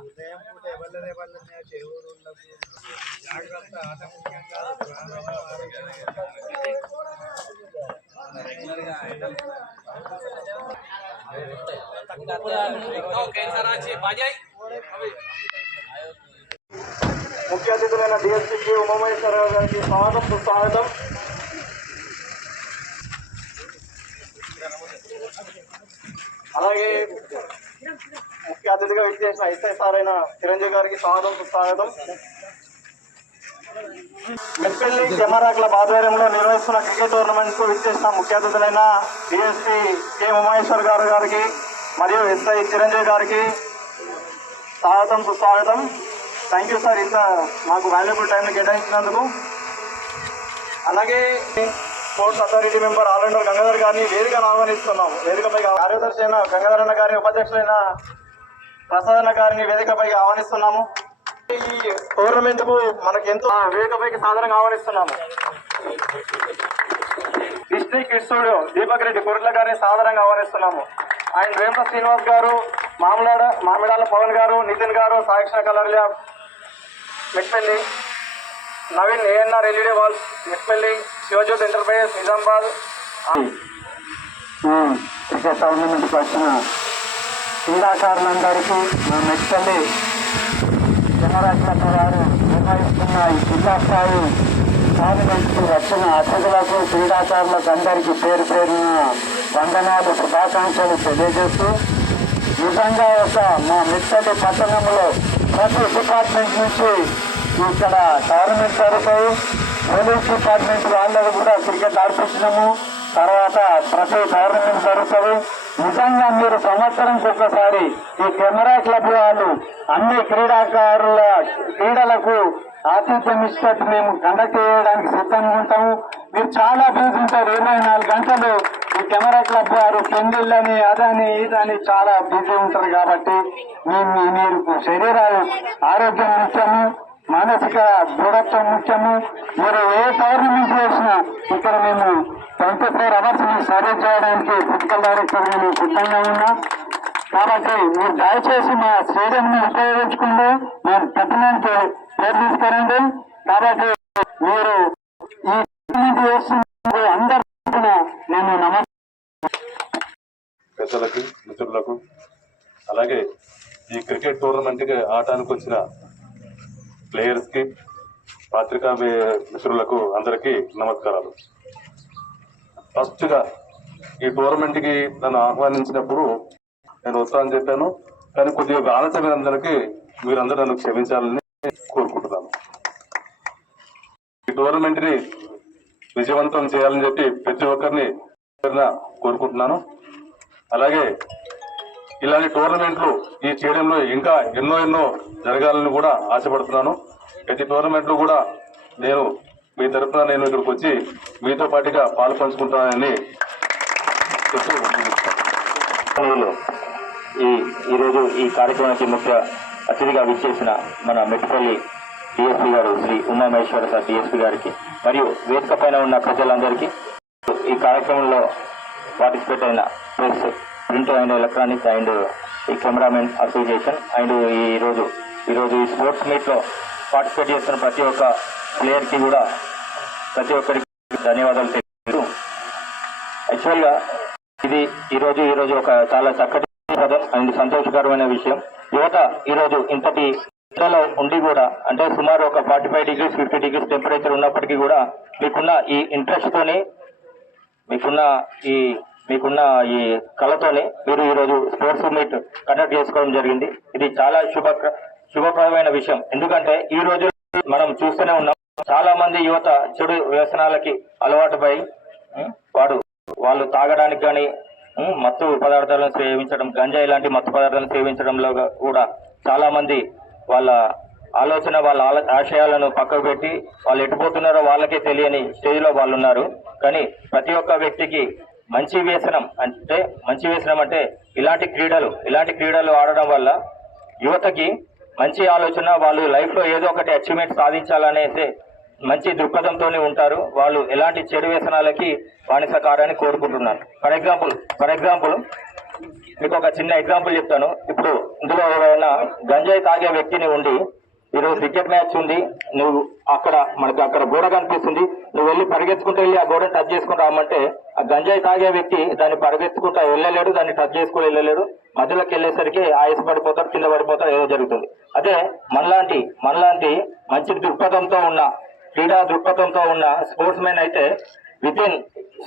ఉదయం పూట ఎవరి వాళ్ళని దేవుళ్ళకు జాగ్రత్త ఆట ముఖ్యం కాదు ప్రాణము ఆరోగ్యం ముఖ్య అతిథులైన డిఎస్పీకి ఉమామహేశ్వరరావు గారికి స్వాగతం సుస్వాగతం అలాగే ముఖ్య అతిథిగా విచ్చేసిన ఎస్ఐ సార్ అయిన చిరంజీవి గారికి స్వాగతం సుస్వాగతం. మెట్పల్లి కెమెరా క్లబ్ ఆధ్వర్యంలో నిర్వహిస్తున్న క్రికెట్ టోర్నమెంట్కు విచ్చేసిన ముఖ్య అతిథులైన డిఎస్పీ కె ఉమామేశ్వర్ గారు గారికి మరియు ఎస్ఐ చిరంజీవి గారికి స్వాగతం సుస్వాగతం. థ్యాంక్ యూ సార్ ఇంత మాకు వాల్యుబుల్ టైం కేటాయించినందుకు. అలాగే sports authority member allrounder Gangadhar గారిని వేదికను ఆహ్వానిస్తున్నాం వేదికపై కార్యదర్శి అయిన గంగాధర్ అన్న గారిని ఉపాధ్యక్షులైన ప్రసాదన గారిని వేదికపై ఆహ్వానిస్తున్నాము. ఈ టోర్నమెంట్కు మనకి ఎంతో వేదికపైకి సాధారణంగా ఆహ్వానిస్తున్నాము. డిస్ట్రిక్ట్ కిడ్ దీపక్ రెడ్డి కుర్ల గారిని సాధారణంగా ఆహ్వానిస్తున్నాము. ఆయన వేమ శ్రీనివాస్ గారు మామలాడ మామిడాల పవన్ గారు నితిన్ గారు సాక్ష colour Metpally Naveen ANR LED walls Metpally Sivajyothi enterprises Nizamabad. వచ్చిన క్రీడాకారులందరికీ మేము మెచ్చండి జనరాజ్యం వారు నిర్వహిస్తున్న ఈ జిల్లా స్థాయి టోర్నమెంట్కి వచ్చిన అతిథులకు క్రీడాకారులకు అందరికీ పేరు పేరున వందనాలు శుభాకాంక్షలు తెలియజేస్తూ నిజంగా ఒక మా మిట్టడి పట్టణంలో ప్రతి డిపార్ట్మెంట్ నుంచి ఇక్కడ టోర్నమెంట్ జరుగుతాయి పోలీస్ డిపార్ట్మెంట్ వాళ్ళకు కూడా క్రికెట్ ఆడిపించినాము తర్వాత ప్రతి టోర్నమెంట్ జరుగుతుంది నిజంగా మీరు సంవత్సరంకి ఒకసారి ఈ కెమెరా క్లబ్ వాళ్ళు అన్ని క్రీడాకారుల క్రీడలకు ఆతిథ్యం ఇచ్చినట్టు మేము కండక్ట్ చేయడానికి సిద్ధంగా ఉంటాము మీరు చాలా బిజీ ఉంటారు ఇరవై నాలుగు గంటలు ఈ కెమెరా క్లబ్ వారు పెండిళ్ళని అదని ఇదని చాలా బిజీ ఉంటారు కాబట్టి మీ మీరు శరీరాలు ఆరోగ్యం ముఖ్యము మానసిక దృఢత్వం ముఖ్యము. మీరు ఏ టోర్నమెంట్ చేసినా ఇక్కడ మేము ట్వంటీ ఫోర్ అవర్స్ మేము సర్వే చేయడానికి ఫిజికల్ డైరెక్టర్ మేము సిద్ధంగా ఉన్నాం. కాబట్టి మీరు దయచేసి మా స్టేడియంని ఉపయోగించుకుంటూ మీరు పెట్టడానికి పేరు తీసుకురండి. కాబట్టి మీరు ఈ టోర్నమెంట్ చేస్తున్న అందరూ నేను నమస్కారం. పెద్దలకు మిత్రులకు అలాగే ఈ క్రికెట్ టోర్నమెంట్కి ఆడటానికి వచ్చిన ప్లేయర్స్కి పాత్రికా మిత్రులకు అందరికీ నమస్కారాలు. ఫస్ట్గా ఈ టోర్నమెంట్కి నన్ను ఆహ్వానించినప్పుడు నేను వస్తానని చెప్పాను. కానీ కొద్దిగా ఆలస్యమైనందరికీ మీరందరూ నన్ను క్షమించాలని కోరుకుంటున్నాను. ఈ టోర్నమెంట్ని విజయవంతం చేయాలని చెప్పి ప్రతి ఒక్కరిని కోరుకుంటున్నాను. అలాగే ఇలాంటి టోర్నమెంట్లు ఈ స్టేడియంలో ఇంకా ఎన్నో ఎన్నో జరగాలని కూడా ఆశపడుతున్నాను. ప్రతి టోర్నమెంట్లు కూడా నేను మీ తరఫున నేను ఇక్కడికి వచ్చి మీతో పాటుగా పాలు పంచుకుంటానని చెప్తూ ఈ ఈరోజు ఈ కార్యక్రమానికి ముఖ్య అతిథిగా విచ్చేసిన మన మెట్టిపల్లి డిఎస్పీ గారు శ్రీ ఉమామహేశ్వర సార్ డిఎస్పీ గారికి మరియు వేదిక పైన ఉన్న ప్రజలందరికీ ఈ కార్యక్రమంలో పార్టిసిపేట్ అయిన press print and electronics and ఈ కెమెరామెన్ అసోసియేషన్ అండ్ ఈ ఈరోజు ఈ స్పోర్ట్స్ మీట్లో పార్టిసిపేట్ చేస్తున్న ప్రతి ఒక్క ప్లేయర్కి కూడా ప్రతి ఒక్కరికి ధన్యవాదాలు తెలియదు యాక్చువల్గా ఇది ఈ రోజు ఈ రోజు ఒక చాలా చక్కటి అండ్ సంతోషకరమైన విషయం. యువత ఈ రోజు ఇంతటి ఇళ్ళలో ఉండి కూడా అంటే సుమారు ఒక forty five degrees fifty degrees temperature ఉన్నప్పటికీ కూడా మీకున్న ఈ ఇంట్రెస్ట్ తోని మీకున్న ఈ మీకున్న ఈ కళతోనే మీరు ఈ రోజు స్పోర్ట్స్ మీట్ కండక్ట్ చేసుకోవడం జరిగింది. ఇది చాలా శుభ శుభప్రదమైన విషయం. ఎందుకంటే ఈ రోజు మనం చూస్తూనే ఉన్నాం చాలా మంది యువత చెడు వ్యసనాలకి అలవాటుపై వాడు వాళ్ళు తాగడానికి కానీ మత్తు పదార్థాలను సేవించడం గంజా ఇలాంటి మత్తు పదార్థాలను సేవించడంలో కూడా చాలా మంది వాళ్ళ ఆలోచన వాళ్ళ ఆల- ఆశయాలను పక్కకు పెట్టి వాళ్ళు ఎటుపోతున్నారో వాళ్ళకే తెలియని స్టేజ్లో వాళ్ళు ఉన్నారు. కానీ ప్రతి ఒక్క వ్యక్తికి మంచి వ్యసనం అంటే మంచి వ్యసనం అంటే ఇలాంటి క్రీడలు ఇలాంటి క్రీడలు ఆడడం వల్ల యువతకి మంచి ఆలోచన వాళ్ళు లైఫ్లో ఏదో ఒకటి అచీవ్మెంట్ సాధించాలనేసి మంచి దృక్పథంతోనే ఉంటారు. వాళ్ళు ఎలాంటి చెడు వ్యసనాలకి బానిస కారని కోరుకుంటున్నాను ఫర్ ఎగ్జాంపుల్ ఫర్ ఎగ్జాంపుల్ మీకు ఒక చిన్న ఎగ్జాంపుల్ చెప్తాను. ఇప్పుడు ఇందులో ఎవరైనా గంజాయి తాగే వ్యక్తిని ఉండి ఈరోజు క్రికెట్ మ్యాచ్ ఉంది. నువ్వు అక్కడ మనకు అక్కడ గోడ కనిపిస్తుంది. నువ్వు వెళ్ళి పరిగెత్తుకుంటూ వెళ్ళి ఆ గోడ టచ్ చేసుకుని రామంటే ఆ గంజాయి తాగే వ్యక్తి దాన్ని పరిగెత్తుకుంటా వెళ్ళలేడు దాన్ని టచ్ చేసుకుని వెళ్ళలేడు. మధ్యలోకి వెళ్ళేసరికి ఆయస్ పడిపోతాడు కింద పడిపోతాడు ఏదో జరుగుతుంది. అదే మనలాంటి మనలాంటి మంచి దృక్పథంతో ఉన్న క్రీడా దృక్పథంతో ఉన్న స్పోర్ట్స్ మెన్ అయితే విత్ ఇన్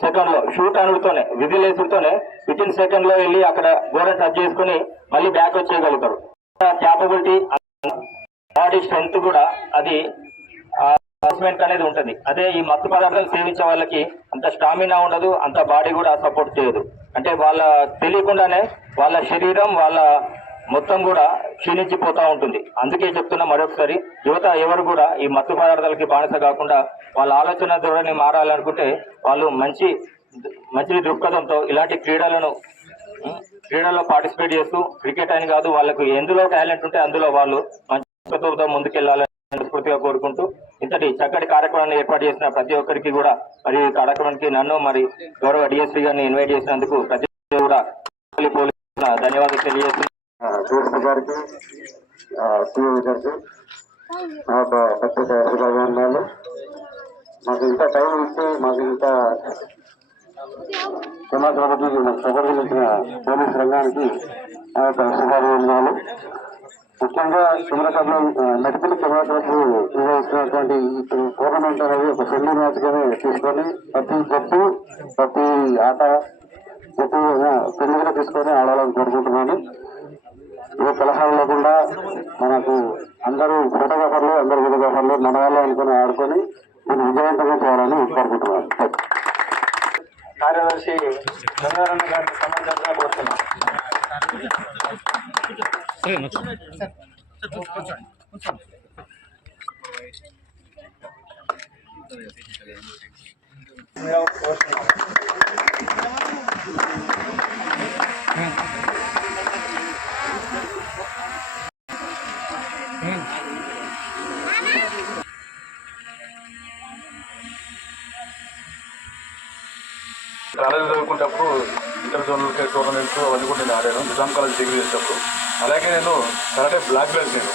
సెకండ్లో షూట్ అనుడుతోనే విజిల్ వేసుడితోనే వితిన్ సెకండ్లో వెళ్ళి అక్కడ గోడ టచ్ చేసుకుని మళ్ళీ బ్యాక్ వచ్చేయగలుగుతారు క్యాపబిలిటీ బాడీ స్ట్రెంగ్త్ కూడా అది అసెస్మెంట్ అనేది ఉంటుంది. అదే ఈ మత్తు పదార్థాలు సేవించే వాళ్ళకి అంత స్టామినా ఉండదు అంత బాడీ కూడా సపోర్ట్ చేయదు. అంటే వాళ్ళ తెలియకుండానే వాళ్ళ శరీరం వాళ్ళ మొత్తం కూడా క్షీణించిపోతూ ఉంటుంది. అందుకే చెప్తున్నా మరొకసారి యువత ఎవరు కూడా ఈ మత్తు పదార్థాలకి బానిస కాకుండా వాళ్ళ ఆలోచన ధోరణి మారాలనుకుంటే వాళ్ళు మంచి మంచి దృక్పథంతో ఇలాంటి క్రీడలను క్రీడల్లో పార్టిసిపేట్ చేస్తూ క్రికెట్ అని కాదు వాళ్ళకు ఎందులో టాలెంట్ ఉంటే అందులో వాళ్ళు మంచి దృక్పథంతో ముందుకెళ్ళాలని మనస్ఫూర్తిగా కోరుకుంటూ ఇంతటి చక్కటి కార్యక్రమాన్ని ఏర్పాటు చేసిన ప్రతి ఒక్కరికి కూడా మరి ఈ కార్యక్రమానికి నన్ను మరి గౌరవ డిఎస్పీ గారిని ఇన్వైట్ చేసినందుకు ప్రతి కూడా ధన్యవాదాలు తెలియజేస్తున్నాను. డిఎస్పీ గారికి సిఓ గారికి మాకు ప్రత్యేక శుభాభివందనాలు మాకు ఇంత టైం ఇచ్చి మాకు ఇంత క్షమాత్మకి సహకరించిన పోలీస్ రంగానికి మా యొక్క శుభాభివందనాలు ముఖ్యంగా కెమెరాలో మెడికల్ కెమెరాకు నిర్వహిస్తున్నటువంటి ఈ టోర్నమెంట్ అనేది ఒక ఫ్రెండ్లీ మ్యాచ్ గానే తీసుకొని ప్రతి జట్టు ప్రతి ఆట జట్టు ఫ్రెండ్లీగా తీసుకొని ఆడాలని కోరుకుంటున్నాను. ఏ కలహాలు లేకుండా మనకు అందరూ ఫోటోగ్రాఫర్లు అందరు వీడియోగ్రాఫర్లు మన వాళ్ళు అనుకుని ఆడుకొని దీన్ని విజయవంతంగా చేయాలని కోరుకుంటున్నాను కార్యదర్శి గంగారన్న గారిని సమాచారంగా కోరుతున్నాం. కాలేజ్ చదువుకునేటప్పుడు ఇంటర్ జోనల్ టోర్నమెంట్స్ అవన్నీ కూడా నేను ఆడాను. నిజాం కాలేజ్ డిగ్రీ చేసేటప్పుడు. అలాగే నేను కరాటే బ్లాక్ బెల్ట్ నేను.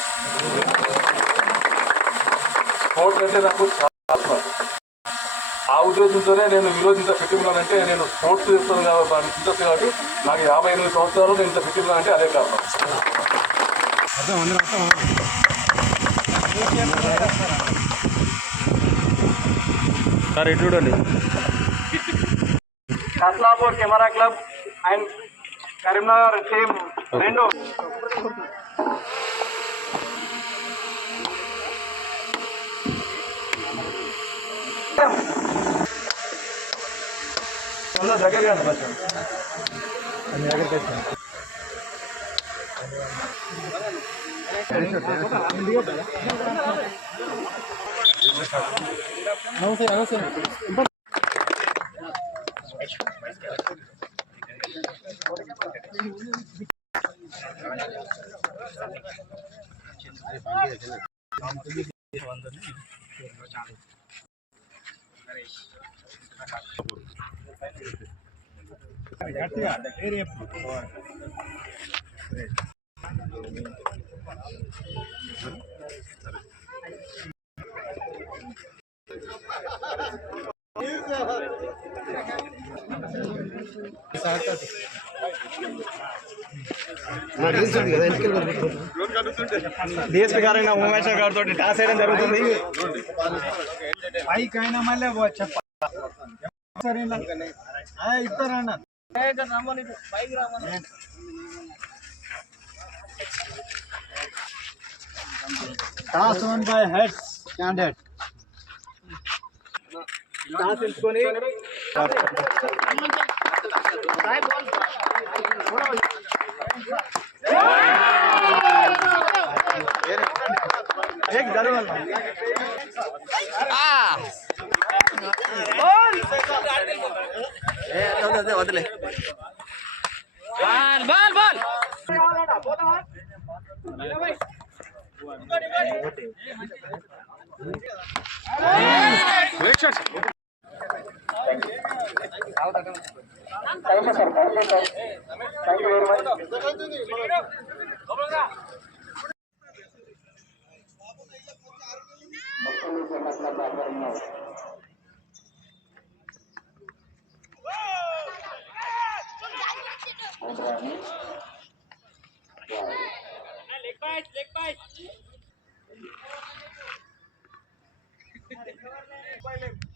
స్పోర్ట్స్ అంటే నాకు చాలా ఆ ఉద్దేశంతోనే నేను ఈ రోజు ఇంత ఫిట్టింగ్ నేను స్పోర్ట్స్ చేస్తాను కాబట్టి ఇంట్రెస్ట్ కాబట్టి నాకు యాభై ఎనిమిది సంవత్సరాలు నేను ఇంత ఫిట్టింగ్ అంటే అదే కారణం. సార్ ఎటు చూడండి? Kaslapur camera club and Karimnagar team రెండు దగ్గరగా సార్ డిఎస్పీ గారైనా ఉమేశ్వర్ గారితో టాస్ చేయడం జరుగుతుంది పైకైనా మళ్ళీ చెప్ప ఇస్తారన్న toss one by head candidate toss ఎంచుకొని एक दारू आ बोल ए दे दे बदले बोल बोल बोल Big shot. Thank you sir thank you sir thank you very much మొక్కలు చెట్ల ఆధ్వర్యంలో ప్రోగ్రామ్ని ఉంచారు భారత్ ఒక్కరు ప్రదర్శన కనబడుతున్నారు